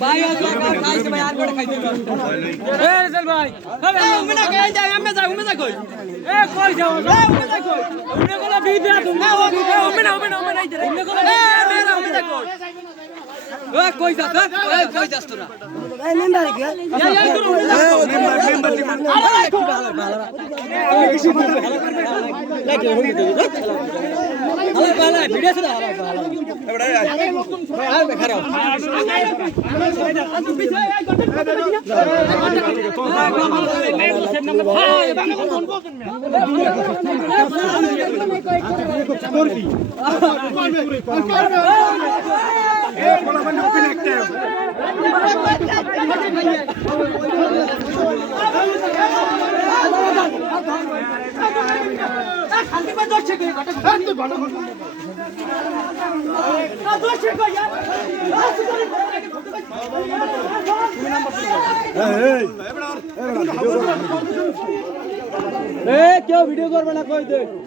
ভাই খাইছে ভাই আর করে খাইতে এ চল ভাই এ উমনা কে যাই আমি যাই উমনা কই এ কই যাও এ উমনা কই উমনা কোলা বিদা তুমি উমনা আইতে উমনা কোলা এ মেরা উমনা কই এ কই যাস এ কই যাস তোরা এ মেম্বার কি মেম্বার আরে কিছু ভালো লাগে ভালো ভালো ভিডিও শুধু ভালো এবড়া আর বেখারে क्यों वीडियो कर बना कोई दे